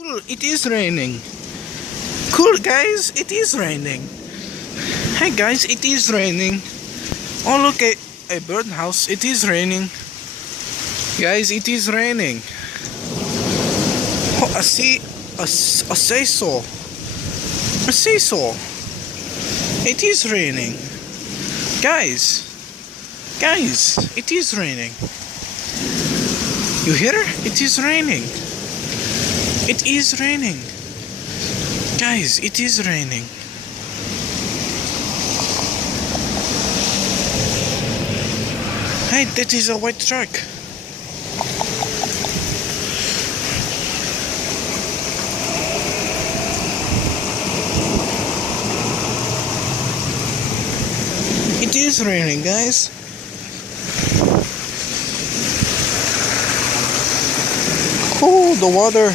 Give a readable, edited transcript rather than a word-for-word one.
Cool, it is raining. Cool, guys, it is raining. Hi, guys, it is raining. Oh, look at a birdhouse. It is raining. Guys, it is raining. Oh, I see a seesaw. A seesaw. It is raining. Guys, it is raining. You hear? It is raining. It is raining. Guys, it is raining. Hey, that is a white truck. It is raining, guys. Oh, the water.